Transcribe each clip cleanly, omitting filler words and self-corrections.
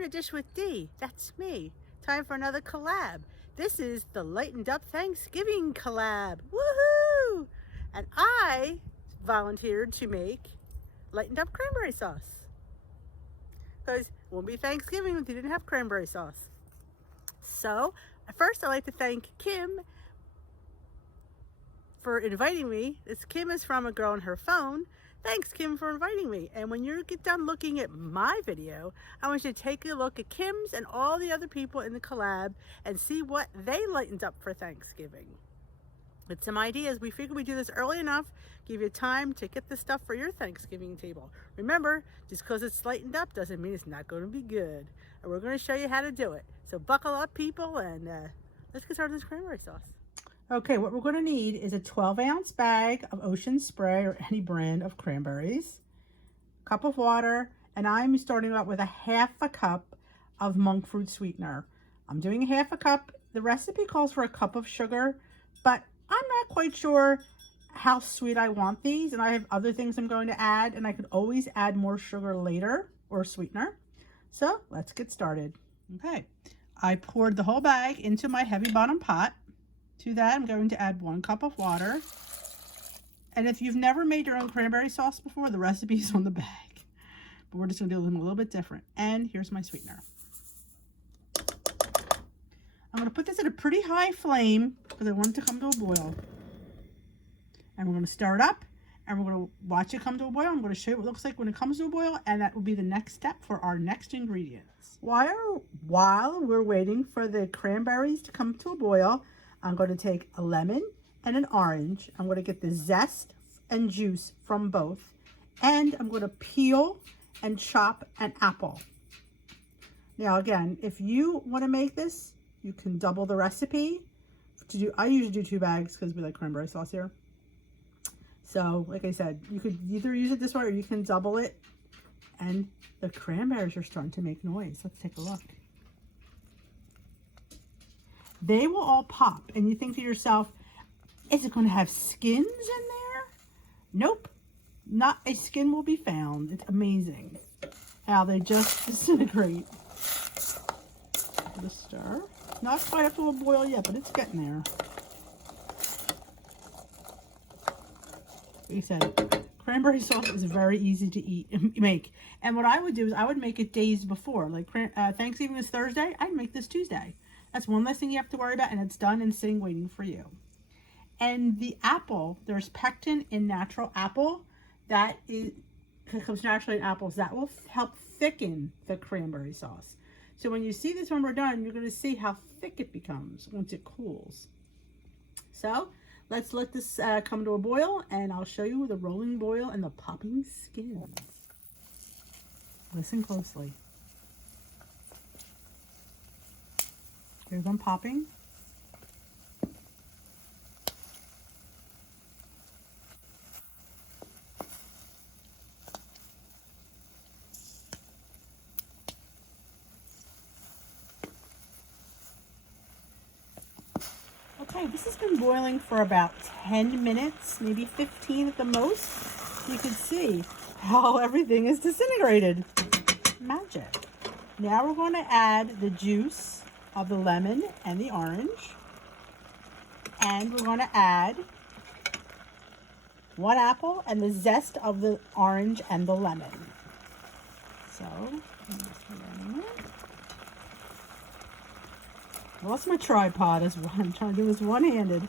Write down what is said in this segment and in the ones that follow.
Shine a Dish with D. That's me. Time for another collab. This is the Lightened-up Thanksgiving collab. Woohoo! And I volunteered to make lightened-up cranberry sauce. Because it won't be Thanksgiving if you didn't have cranberry sauce. So, first I'd like to thank Kim for inviting me. This Kim is from a girl on her phone. Thanks, Kim, for inviting me. And when you get done looking at my video, I want you to take a look at Kim's and all the other people in the collab and see what they lightened up for Thanksgiving. With some ideas, we figured we do this early enough, give you time to get the stuff for your Thanksgiving table. Remember, just because it's lightened up doesn't mean it's not going to be good. And we're going to show you how to do it. So buckle up, people, and let's get started with this cranberry sauce. Okay, what we're going to need is a 12-ounce bag of Ocean Spray or any brand of cranberries, a cup of water, and I'm starting out with a half a cup of monk fruit sweetener. I'm doing a half a cup. The recipe calls for a cup of sugar, but I'm not quite sure how sweet I want these, and I have other things I'm going to add, and I could always add more sugar later or sweetener. So let's get started. Okay, I poured the whole bag into my heavy bottom pot. To that, I'm going to add 1 cup of water. And if you've never made your own cranberry sauce before, the recipe is on the bag. But we're just going to do them a little bit different. And here's my sweetener. I'm going to put this at a pretty high flame because I want it to come to a boil. And we're going to stir it up. And we're going to watch it come to a boil. I'm going to show you what it looks like when it comes to a boil. And that will be the next step for our next ingredients. While we're waiting for the cranberries to come to a boil, I'm going to take a lemon and an orange. I'm going to get the zest and juice from both. And I'm going to peel and chop an apple. Now again, if you want to make this, you can double the recipe. I usually do 2 bags because we like cranberry sauce here. So like I said, you could either use it this way or you can double it. And the cranberries are starting to make noise. Let's take a look. They will all pop, and you think to yourself, is it going to have skins in there? Nope, not a skin will be found. It's amazing how they just disintegrate. Give it a stir. Not quite up to a boil yet, but it's getting there. Like I said, cranberry sauce is very easy to make. And what I would do is I would make it days before. Like Thanksgiving is Thursday, I'd make this Tuesday. That's one less thing you have to worry about, and it's done and sitting waiting for you. And the apple, there's pectin in natural apple that comes naturally in apples. That will help thicken the cranberry sauce. So when you see this when we're done, you're going to see how thick it becomes once it cools. So let's let this come to a boil, and I'll show you the rolling boil and the popping skins. Listen closely. Here's one popping. Okay, this has been boiling for about 10 minutes, maybe 15 at the most. You can see how everything is disintegrated. Magic. Now we're going to add the juice of the lemon and the orange, and we're going to add 1 apple and the zest of the orange and the lemon. So I lost my tripod as well. I'm trying to do this one-handed.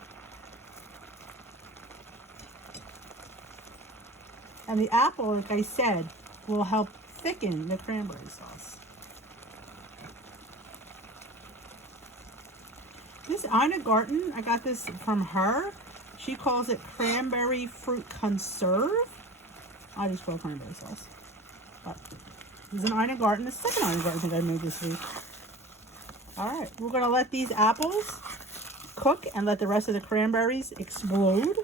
And the apple, like I said, will help thicken the cranberry sauce. This Ina Garten, I got this from her. She calls it cranberry fruit conserve. I just call it cranberry sauce. But this is an Ina Garten. The second Ina Garten I think I made this week. Alright, we're going to let these apples cook and let the rest of the cranberries explode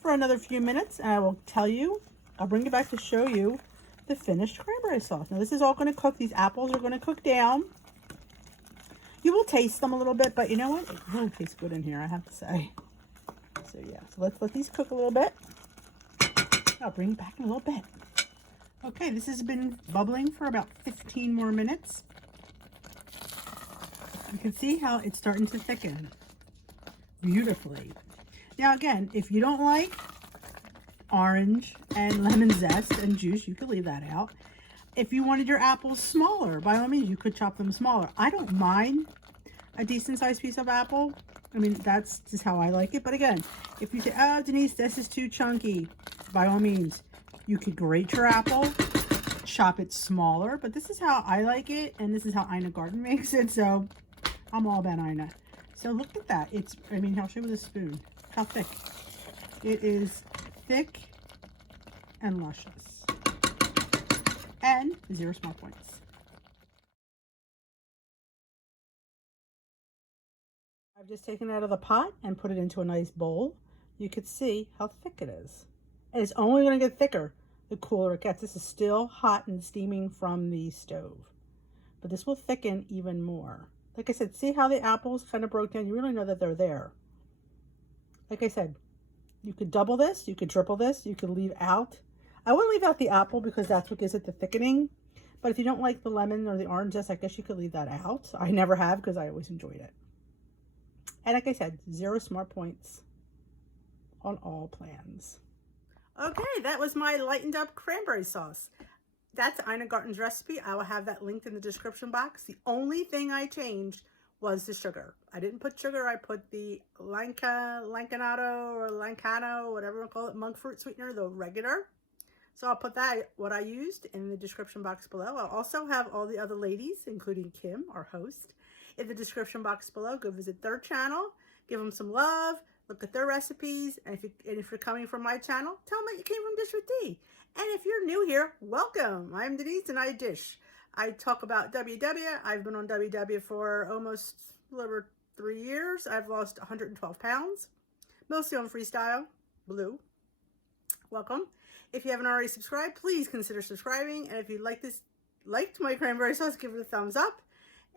for another few minutes. And I will tell you, I'll bring it back to show you the finished cranberry sauce. Now this is all going to cook. These apples are going to cook down. You will taste them a little bit, but you know what? It really tastes good in here, I have to say. So yeah, so let's let these cook a little bit. I'll bring it back in a little bit. Okay, this has been bubbling for about 15 more minutes. You can see how it's starting to thicken beautifully. Now again, if you don't like orange and lemon zest and juice, you could leave that out. If you wanted your apples smaller, by all means, you could chop them smaller. I don't mind a decent sized piece of apple. I mean, that's just how I like it. But again, if you say, oh, Denise, this is too chunky, by all means, you could grate your apple, chop it smaller. But this is how I like it, and this is how Ina Garten makes it. So I'm all about Ina. So look at that. It's, I mean, I'll show you with a spoon. How thick. It is thick and luscious. And 0 small points. I've just taken it out of the pot and put it into a nice bowl. You can see how thick it is. And it's only going to get thicker the cooler it gets. This is still hot and steaming from the stove. But this will thicken even more. Like I said, see how the apples kind of broke down? You really know that they're there. Like I said, you could double this, you could triple this, you could leave out. I wouldn't leave out the apple because that's what gives it the thickening. But if you don't like the lemon or the orange zest, I guess you could leave that out. I never have because I always enjoyed it. And like I said, 0 smart points on all plans. Okay, that was my lightened up cranberry sauce. That's Ina Garten's recipe. I will have that linked in the description box. The only thing I changed was the sugar. I didn't put sugar. I put the Lancanato or Lancano, whatever you call it, monk fruit sweetener, the regular. So I'll put that, what I used, in the description box below. I'll also have all the other ladies, including Kim, our host, in the description box below. Go visit their channel, give them some love, look at their recipes, and if you're coming from my channel, tell them that you came from Dish with D. And if you're new here, welcome. I'm Denise and I dish. I talk about WW. I've been on WW for almost a little over 3 years. I've lost 112 pounds, mostly on freestyle, blue. Welcome. If you haven't already subscribed, please consider subscribing. And if you liked my cranberry sauce, give it a thumbs up.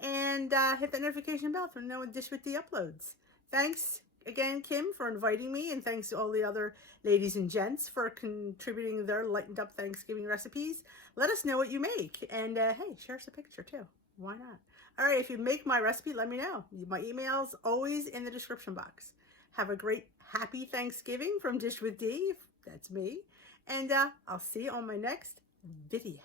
And hit that notification bell to know when Dish with D uploads. Thanks again, Kim, for inviting me, and thanks to all the other ladies and gents for contributing their lightened up Thanksgiving recipes. Let us know what you make, and hey, share us a picture too. Why not? All right, if you make my recipe, let me know. My email's always in the description box. Have a great, happy Thanksgiving from Dish with D. That's me, and I'll see you on my next video.